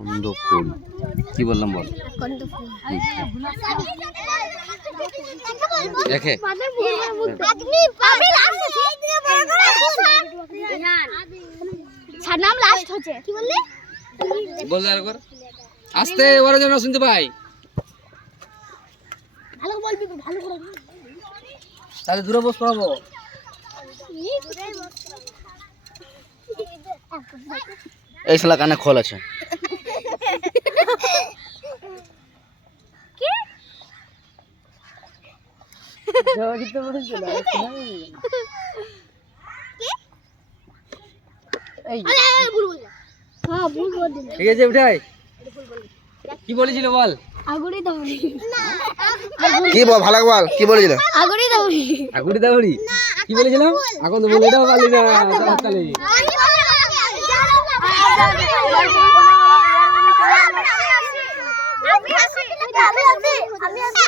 কন্দ ফুল কি বললাম বল? দেখে নাম লাস্ট হচ্ছে কি বললি? বল আরেকবার আস্তে, ওরা যেন শুনতে পাই। ভালো বলবি, ভালো করে তাহলে দূরে বস পাবো। এই শালা কানে খোল আছে। কি জড়ি তো বলছিল এই ভুল বল। হ্যাঁ ভুল বল দিন। ঠিক আছে উঠাই। কি বলেছিল বল? আগুড়ি দাউড়ি। কি বল ভালো বল, কি বলেছিল? আগুড়ি দাউড়ি। আগুড়ি দাউড়ি কি বলেছিলাম? এখন তো বলে এটাও পারলি না। তাহলে আমি